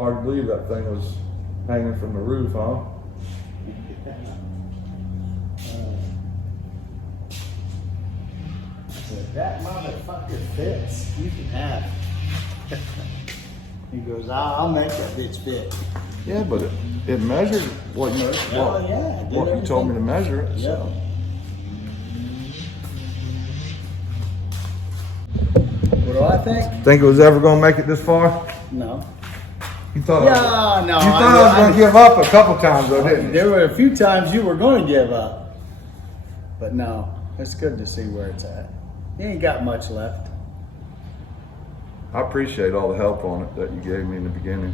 Hard to believe that thing was hanging from the roof, huh? If that motherfucker fits, you can have it. He goes, I'll make that bitch fit. Yeah, but it measured what you, what you told me to measure it. So. What do I think? Think it was ever going to make it this far? No. You thought No, you thought I was going to give up a couple times, though, didn't you? There were a few times you were going to give up. But no, it's good to see where it's at. You ain't got much left. I appreciate all the help on it that you gave me in the beginning.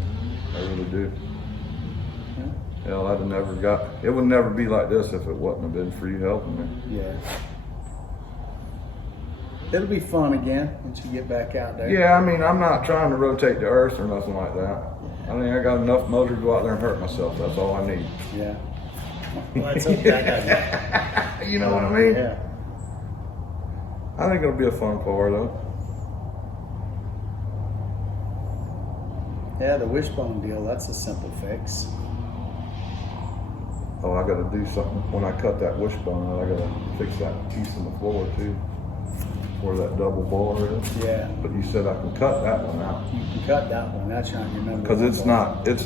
I really do. Yeah. Hell, I'd have never got, it would never be like this if it wouldn't have been for you helping me. Yeah. It'll be fun again once you get back out there. Yeah, I mean, I'm not trying to rotate the earth or nothing like that. I mean, I got enough motor to go out there and hurt myself. That's all I need. Yeah. Well, that's okay. You know what I mean? Yeah. I think it'll be a fun car, though. Yeah, the wishbone deal, that's a simple fix. Oh, I got to do something. When I cut that wishbone out, I got to fix that piece in the floor, too. Where that double bar is. Yeah. But you said I can cut that one out. You can cut that one. That's not your number. Because it's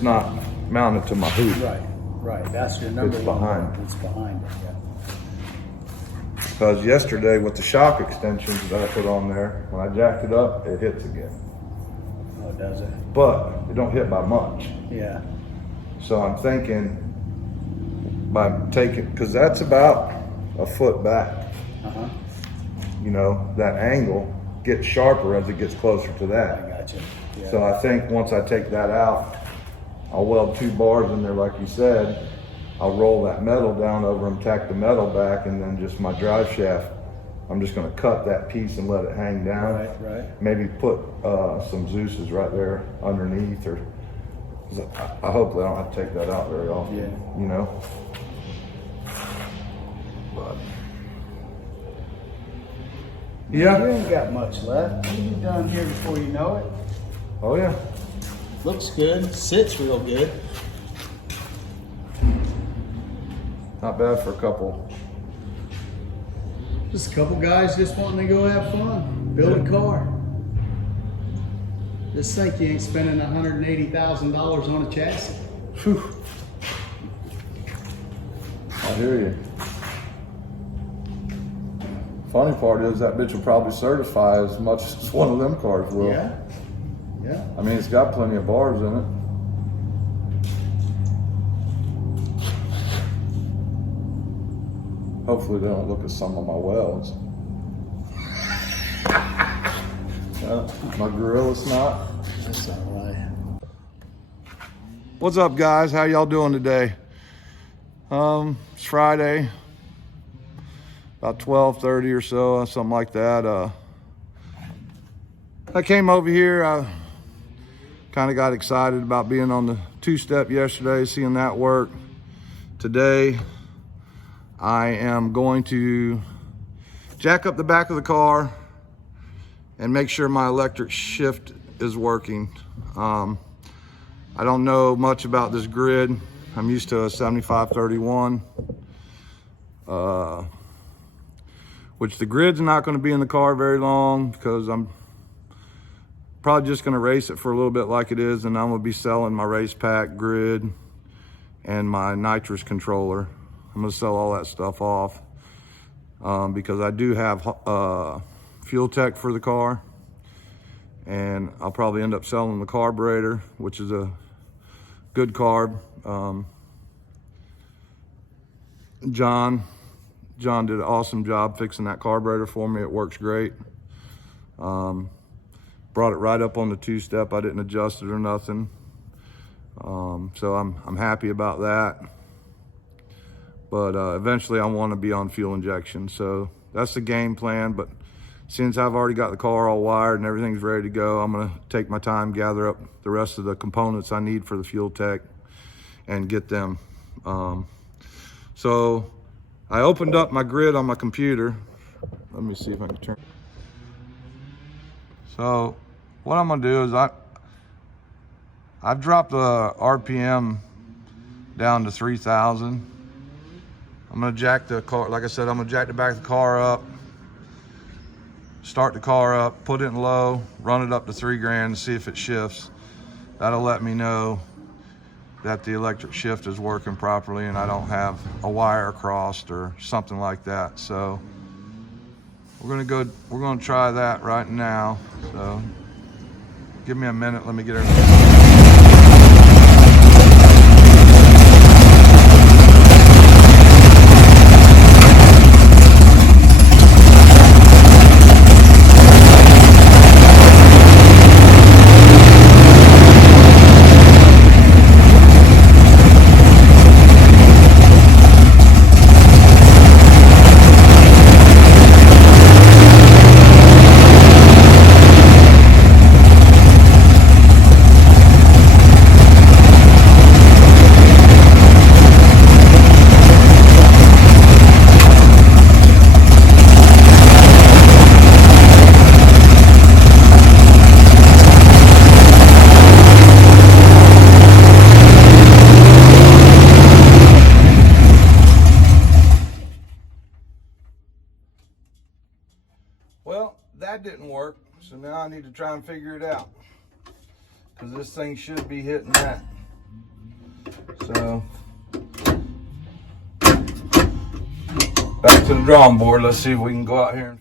not mounted to my hoop. Right. That's your number. It's behind. It's behind it. Yeah. Because yesterday with the shock extensions that I put on there, when I jacked it up, it hits again. Oh, does it? But it don't hit by much. Yeah. So I'm thinking by taking, because that's about a foot back. You know, that angle gets sharper as it gets closer to that. I got you. Yeah. So I think once I take that out, I'll weld 2 bars in there like you said. I'll roll that metal down over them, tack the metal back, and then just my drive shaft, I'm just gonna cut that piece and let it hang down. Right. Maybe put some Zeus's right there underneath, or I hope I don't have to take that out very often, you know? But, yeah. You ain't got much left. You'll be done here before you know it. Oh yeah. Looks good. Sits real good. Not bad for a couple. Just a couple guys just wanting to go have fun, build a car. Just think you ain't spending $180,000 on a chassis. Whew. I hear you. Funny part is that bitch will probably certify as much as one of them cars will. Yeah. I mean, it's got plenty of bars in it. Hopefully they don't look at some of my welds. My Gorilla Snot. That's all right. What's up, guys? How y'all doing today? It's Friday. About 12:30 or so, something like that. I came over here. I kind of got excited about being on the 2-step yesterday, seeing that work. Today, I am going to jack up the back of the car and make sure my electric shift is working. I don't know much about this grid. I'm used to a 7531. Which the grid's not going to be in the car very long because I'm probably just going to race it for a little bit like it is, and I'm going to be selling my race pack grid and my nitrous controller. I'm going to sell all that stuff off because I do have fuel tech for the car, and I'll probably end up selling the carburetor, which is a good carb. John did an awesome job fixing that carburetor for me. It works great. Brought it right up on the 2-step. I didn't adjust it or nothing. So I'm happy about that. But eventually I want to be on fuel injection. So that's the game plan. But since I've already got the car all wired and everything's ready to go, I'm going to take my time, gather up the rest of the components I need for the fuel tech and get them. So I opened up my grid on my computer. Let me see if I can turn. So what I'm gonna do is I've dropped the RPM down to 3,000. I'm gonna jack the car, like I said, I'm gonna jack the back of the car up, start the car up, put it in low, run it up to 3 grand and see if it shifts. That'll let me know that the electric shift is working properly and I don't have a wire crossed or something like that. So we're gonna try that right now. So give me a minute, let me get her. Well, that didn't work, so now I need to try and figure it out, because this thing should be hitting that. So back to the drawing board. Let's see if we can go out here.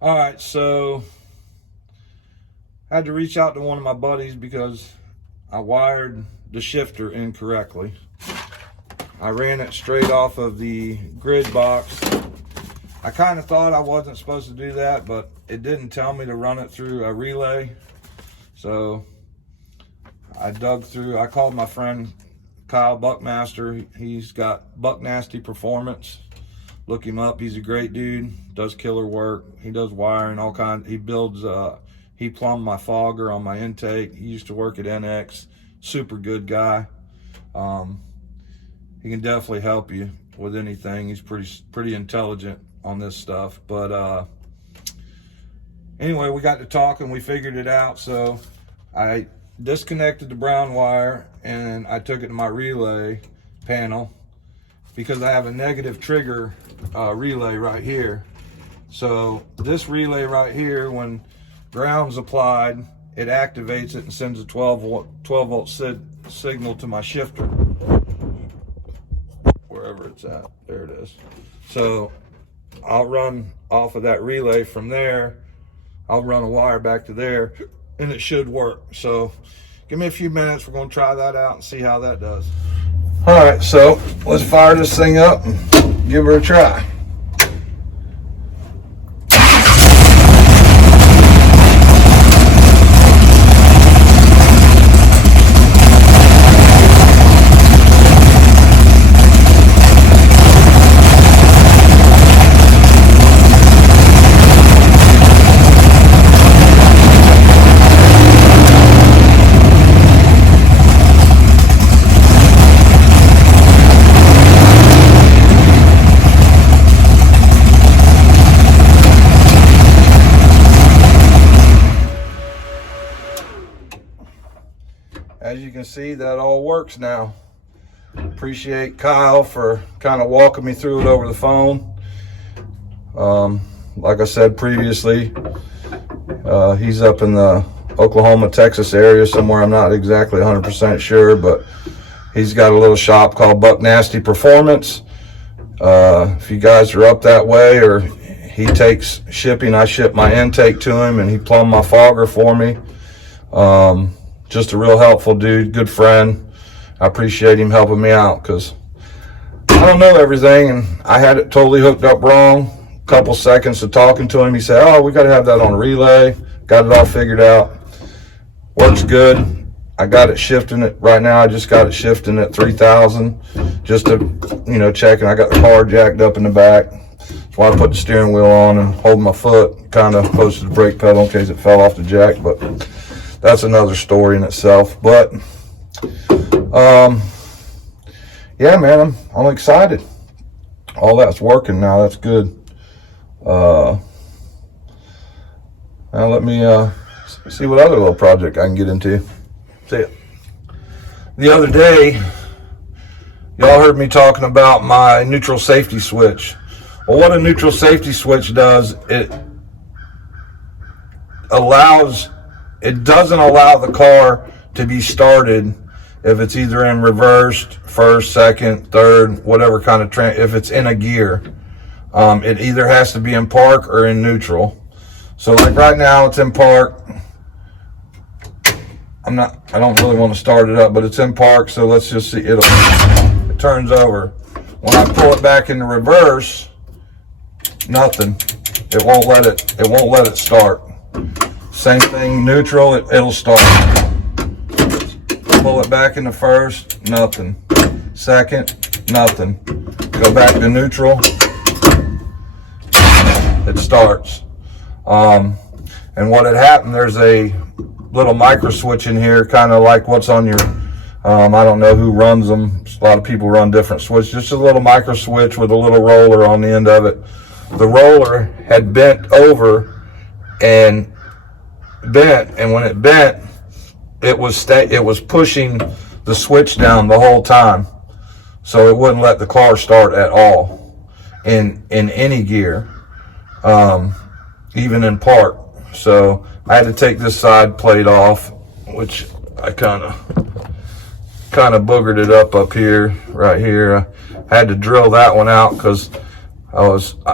All right, so I had to reach out to one of my buddies because I wired the shifter incorrectly. I ran it straight off of the grid box. I kind of thought I wasn't supposed to do that, but it didn't tell me to run it through a relay. So I dug through, I called my friend Kyle Buckmaster. He's got Buck Nasty Performance. Look him up, he's a great dude, does killer work. He does wiring, all kinds. He builds, he plumbed my fogger on my intake. He used to work at NX, super good guy. He can definitely help you with anything. He's pretty intelligent on this stuff. But anyway, we got to talking, we figured it out. So I disconnected the brown wire and I took it to my relay panel because I have a negative trigger relay right here. So this relay right here, when ground's applied, it activates it and sends a 12 volt signal to my shifter. Wherever it's at, there it is. So I'll run off of that relay from there. I'll run a wire back to there and it should work. So give me a few minutes. We're going to try that out and see how that does. All right, so let's fire this thing up and give her a try. As you can see, that all works now. Appreciate Kyle for kind of walking me through it over the phone. Like I said previously, he's up in the Oklahoma, Texas area somewhere. I'm not exactly 100% sure, but he's got a little shop called Buck Nasty Performance. If you guys are up that way, or he takes shipping, I ship my intake to him and he plumbed my fogger for me. Just a real helpful dude, good friend. I appreciate him helping me out because I don't know everything and I had it totally hooked up wrong. A couple seconds of talking to him, he said, oh, we got to have that on a relay. Got it all figured out. Works good. I got it shifting it right now. I just got it shifting at 3,000 just to, check. And I got the car jacked up in the back. That's why I put the steering wheel on and hold my foot kind of close to the brake pedal in case it fell off the jack. But that's another story in itself. But yeah, man, I'm excited. All that's working now. That's good. Now let me see what other little project I can get into. See ya. The other day, y'all heard me talking about my neutral safety switch. Well, what a neutral safety switch does, it doesn't allow the car to be started if it's either in reversed, first, second, third, whatever kind of if it's in a gear. It either has to be in park or in neutral. So like right now it's in park. I don't really want to start it up, but it's in park, so let's just see. It turns over. When I pull it back into reverse, nothing. It won't let it start. Same thing, neutral, it'll start. Pull it back into first, nothing. Second, nothing. Go back to neutral, it starts. And what had happened, there's a little micro switch in here, kind of like what's on your, I don't know who runs them. A lot of people run different switches. Just a little micro switch with a little roller on the end of it. The roller had bent over and when it bent, it was pushing the switch down the whole time, so it wouldn't let the car start at all in any gear, even in park. So I had to take this side plate off, which I kind of boogered it up here, right here. I had to drill that one out because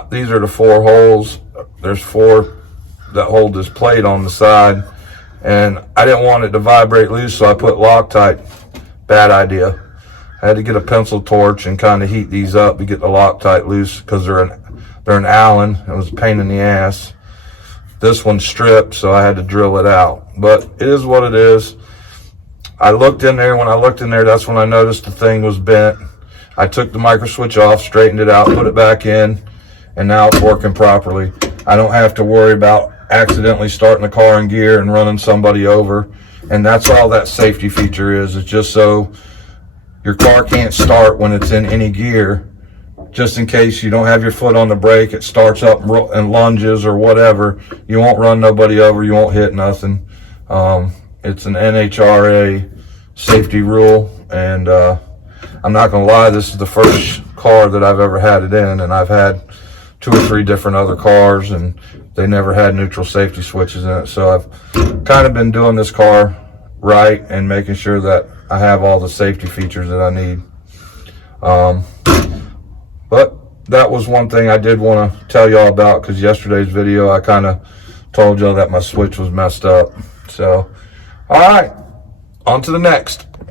these are the 4 holes. There's 4 that hold this plate on the side, and I didn't want it to vibrate loose, so I put Loctite. Bad idea. I had to get a pencil torch and kind of heat these up to get the Loctite loose because they're an Allen. It was a pain in the ass. This one's stripped, so I had to drill it out, but it is what it is. I looked in there. When I looked in there, that's when I noticed the thing was bent. I took the micro switch off, straightened it out, put it back in, and now it's working properly. I don't have to worry about accidentally starting the car in gear and running somebody over. And that's all that safety feature is. It's just so your car can't start when it's in any gear, just in case you don't have your foot on the brake, it starts up and lunges or whatever. You won't run nobody over, you won't hit nothing. It's an NHRA safety rule, and I'm not gonna lie, this is the first car that I've ever had it in, and I've had 2 or 3 different other cars, and they never had neutral safety switches in it. So I've kind of been doing this car right and making sure that I have all the safety features that I need. But that was one thing I did want to tell y'all about, because yesterday's video I kind of told y'all that my switch was messed up. So all right, on to the next.